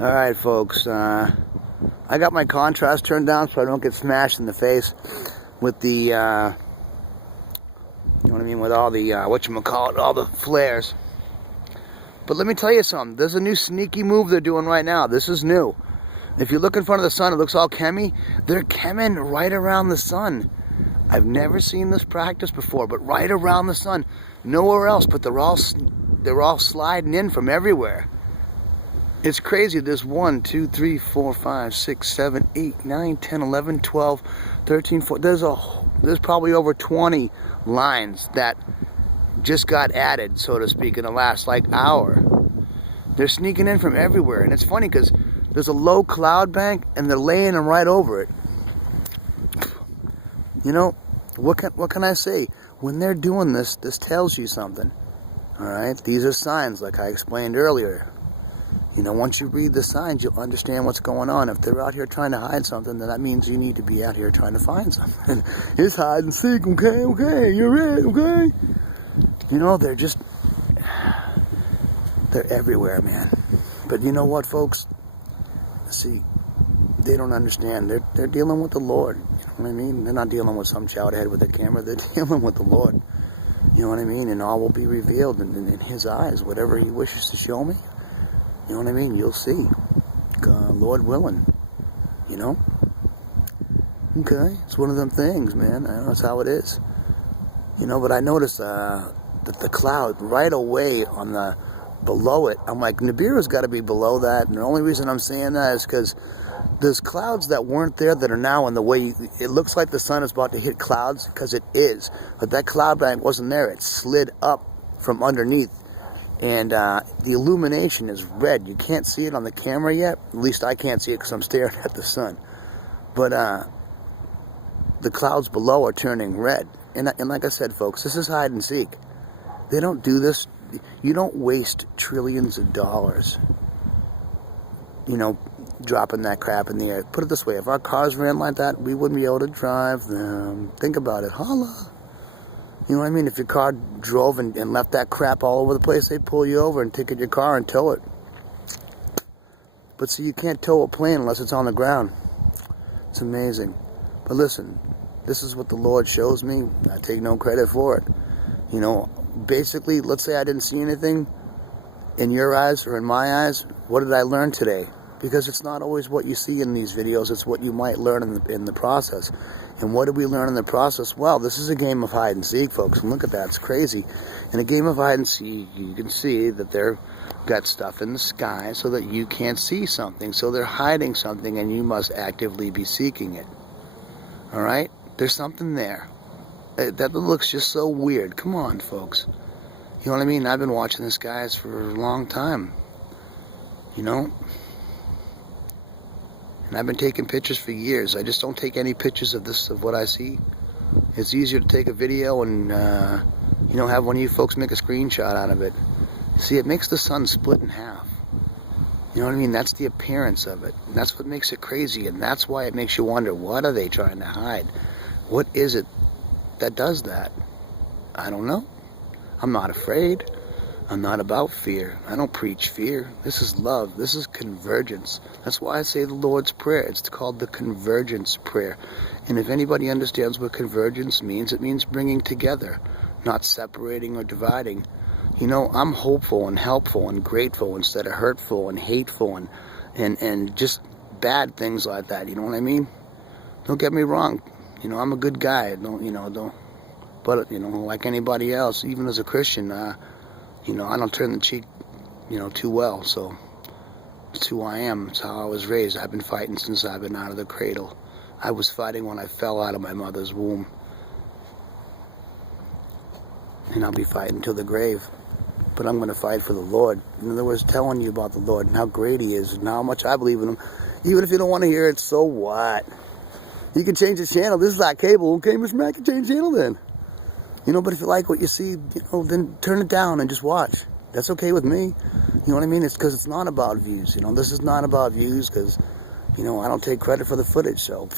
Alright folks, I got my contrast turned down so I don't get smashed in the face with the, you know what I mean, with all the, whatchamacallit, all the flares. But let me tell you something, there's a new sneaky move they're doing right now. This is new. If you look in front of the sun, it looks all chemmy. They're chemming right around the sun. I've never seen this practice before, but right around the sun. Nowhere else, but they're all sliding in from everywhere. It's crazy. There's 1, 2, 3, 4, 5, 6, 7, 8, 9, 10, 11, 12, 13, 14. There's probably over 20 lines that just got added, so to speak, in the last hour. They're sneaking in from everywhere, and it's funny because there's a low cloud bank and they're laying them right over it. You know, what can I say? When they're doing this, this tells you something. All right, these are signs, like I explained earlier. You know, once you read the signs, you'll understand what's going on. If they're out here trying to hide something, then that means you need to be out here trying to find something. It's hide and seek, okay, you're it, okay? You know, they're everywhere, man. But you know what, folks? See, they don't understand. They're dealing with the Lord. You know what I mean? They're not dealing with some chowderhead with a camera. They're dealing with the Lord. You know what I mean? And all will be revealed in His eyes. Whatever He wishes to show me, you know what I mean? You'll see. Lord willing. You know? Okay. It's one of them things, man. I know that's how it is. You know, but I noticed that the cloud right away on the below it, I'm like, Nibiru's got to be below that. And the only reason I'm saying that is because there's clouds that weren't there that are now in the way. It looks like the sun is about to hit clouds, because it is. But that cloud bank wasn't there. It slid up from underneath. And the illumination is red. You can't see it on the camera yet. At least I can't see it because I'm staring at the sun. But the clouds below are turning red. And like I said, folks, this is hide and seek. They don't do this. You don't waste trillions of dollars, you know, dropping that crap in the air. Put it this way, if our cars ran like that, we wouldn't be able to drive them. Think about it. Holla. You know what I mean? If your car drove and left that crap all over the place, they'd pull you over and ticket your car and tow it. But see, you can't tow a plane unless it's on the ground. It's amazing. But listen, this is what the Lord shows me. I take no credit for it. You know, basically, let's say I didn't see anything in your eyes or in my eyes. What did I learn today? Because it's not always what you see in these videos. It's what you might learn in the process. And what did we learn in the process? Well, this is a game of hide and seek, folks. And look at that. It's crazy. In a game of hide and seek, you can see that they've got stuff in the sky so that you can't see something. So they're hiding something, and you must actively be seeking it. All right? There's something there. That looks just so weird. Come on, folks. You know what I mean? I've been watching the skies for a long time. You know? And I've been taking pictures for years. I just don't take any pictures of what I see. It's easier to take a video and, you know, have one of you folks make a screenshot out of it. See, it makes the sun split in half. You know what I mean? That's the appearance of it. And that's what makes it crazy. And that's why it makes you wonder, what are they trying to hide? What is it that does that? I don't know. I'm not afraid. I'm not about fear. I don't preach fear. This is love. This is convergence. That's why I say the Lord's Prayer. It's called the convergence prayer. And if anybody understands what convergence means, it means bringing together, not separating or dividing. You know, I'm hopeful and helpful and grateful instead of hurtful and hateful and just bad things like that. You know what I mean? Don't get me wrong. You know, I'm a good guy. But, you know, like anybody else, even as a Christian, you know, I don't turn the cheek, you know, too well. So it's who I am. It's how I was raised. I've been fighting since I've been out of the cradle. I was fighting when I fell out of my mother's womb. And I'll be fighting till the grave. But I'm going to fight for the Lord. In other words, telling you about the Lord and how great He is and how much I believe in Him. Even if you don't want to hear it, so what? You can change the channel. This is not cable. Okay, Mr. Mac, can change the channel then. You know, but if you like what you see, you know, then turn it down and just watch. That's okay with me. You know what I mean? It's because it's not about views. You know, this is not about views because, you know, I don't take credit for the footage. So,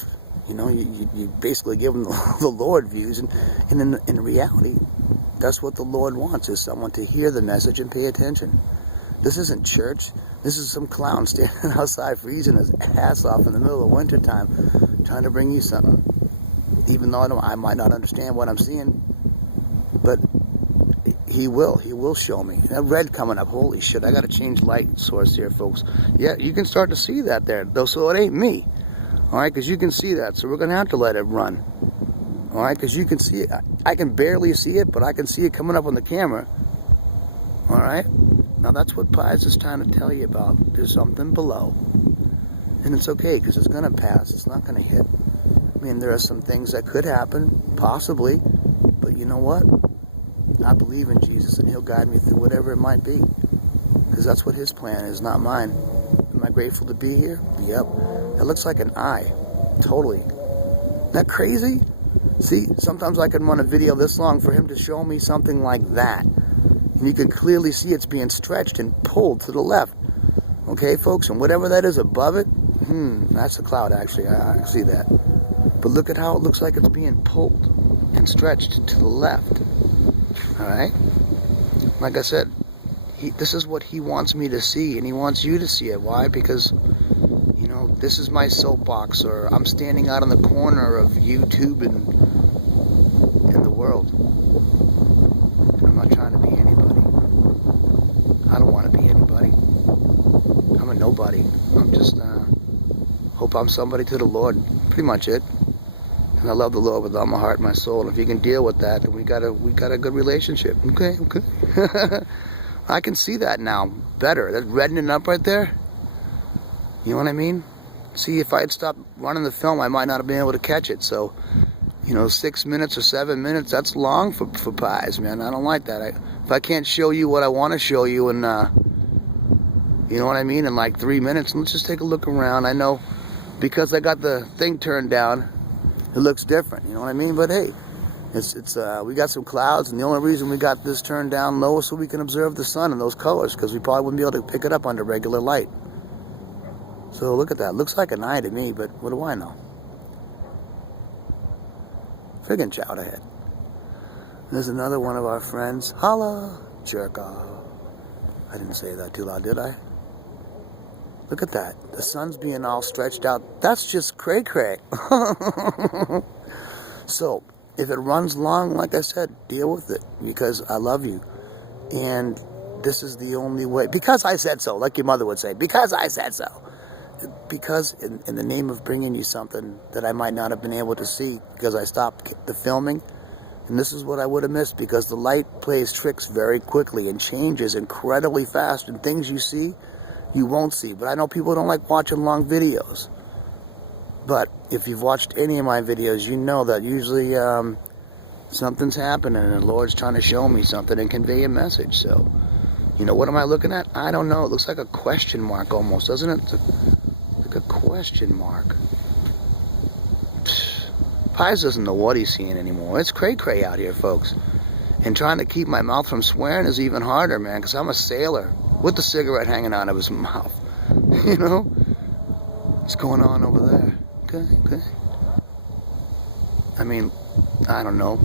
you know, you basically give them the Lord views. And in reality, that's what the Lord wants, is someone to hear the message and pay attention. This isn't church. This is some clown standing outside freezing his ass off in the middle of winter time trying to bring you something. Even though I might not understand what I'm seeing, but he will show me. That red coming up, holy shit, I gotta change light source here, folks. Yeah, you can start to see that there, though, so it ain't me. Alright, because you can see that, so we're gonna have to let it run. Alright, because you can see it. I can barely see it, but I can see it coming up on the camera. Alright? Now that's what Pies is trying to tell you about. There's something below. And it's okay, because it's gonna pass. It's not gonna hit. I mean, there are some things that could happen, possibly, but you know what? I believe in Jesus, and he'll guide me through whatever it might be, because that's what his plan is, not mine. Am I grateful to be here? Yep. It looks like an eye. Totally. Isn't that crazy? See, sometimes I can run a video this long for him to show me something like that. And you can clearly see it's being stretched and pulled to the left. Okay, folks? And whatever that is above it, that's a cloud, actually. I see that. But look at how it looks like it's being pulled and stretched to the left. Alright? Like I said, this is what he wants me to see, and he wants you to see it. Why? Because, you know, this is my soapbox, or I'm standing out on the corner of YouTube and in the world. I'm not trying to be anybody. I don't want to be anybody. I'm a nobody. I'm just, hope I'm somebody to the Lord. Pretty much it. And I love the Lord with all my heart and my soul. And if you can deal with that, then we got a good relationship. Okay. I can see that now better. That's reddening up right there. You know what I mean? See, if I had stopped running the film, I might not have been able to catch it. So, you know, 6 minutes or 7 minutes, that's long for Pies, man. I don't like that. If I can't show you what I want to show you in, you know what I mean, in like 3 minutes, let's just take a look around. I know because I got the thing turned down, it looks different, you know what I mean? But hey, we got some clouds, and the only reason we got this turned down low is so we can observe the sun in those colors, because we probably wouldn't be able to pick it up under regular light. So look at that. Looks like an eye to me, but what do I know? Friggin' chowderhead. There's another one of our friends. Holla, jerk off. I didn't say that too loud, did I? Look at that. The sun's being all stretched out. That's just cray-cray. So, if it runs long, like I said, deal with it. Because I love you. And this is the only way. Because I said so, like your mother would say. Because I said so. Because in the name of bringing you something that I might not have been able to see because I stopped the filming. And this is what I would have missed, because the light plays tricks very quickly and changes incredibly fast. And things you see, you won't see. But I know people don't like watching long videos. But if you've watched any of my videos, you know that usually something's happening and the Lord's trying to show me something and convey a message. So, you know, what am I looking at? I don't know. It looks like a question mark almost, doesn't it? It's like a question mark. Pies doesn't know what he's seeing anymore. It's cray-cray out here, folks. And trying to keep my mouth from swearing is even harder, man, because I'm a sailor with the cigarette hanging out of his mouth. You know? What's going on over there? Okay. I mean, I don't know.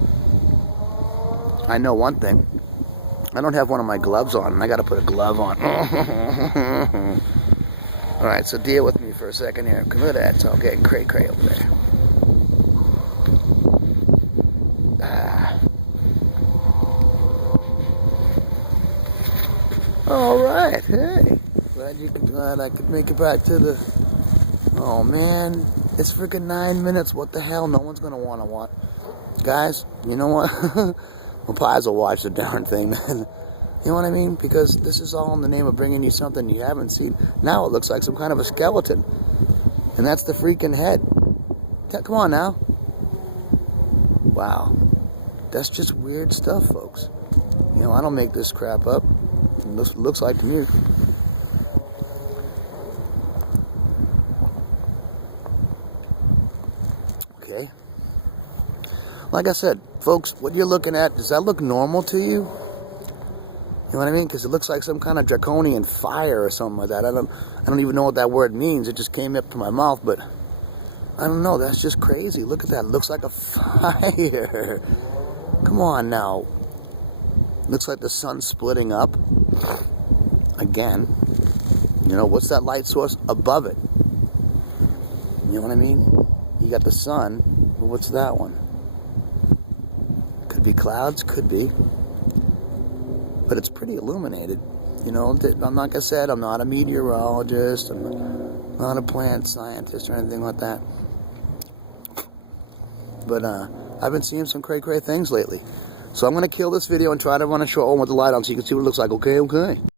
I know one thing. I don't have one of my gloves on, and I got to put a glove on. All right, so deal with me for a second here. Look at that. It's all getting cray-cray over there. All right, hey. Glad I could make it back to the... Oh, man. It's freaking 9 minutes. What the hell? No one's going to want to watch. Guys, you know what? Well, Pies will watch the darn thing, man. You know what I mean? Because this is all in the name of bringing you something you haven't seen. Now it looks like some kind of a skeleton. And that's the freaking head. Come on now. Wow. That's just weird stuff, folks. You know, I don't make this crap up. It looks like to me. Okay. Like I said, folks, what you're looking at, does that look normal to you? You know what I mean? Because it looks like some kind of draconian fire or something like that. I don't even know what that word means. It just came up to my mouth, but I don't know. That's just crazy. Look at that. It looks like a fire. Come on now. Looks like the sun's splitting up. again, you know, what's that light source above it? You know what I mean? You got the sun, but what's that one? Could be clouds, could be. But it's pretty illuminated. You know, like I said, I'm not a meteorologist, I'm not a plant scientist or anything like that. But I've been seeing some cray things lately. So I'm going to kill this video and try to run a short one with the light on so you can see what it looks like. Okay.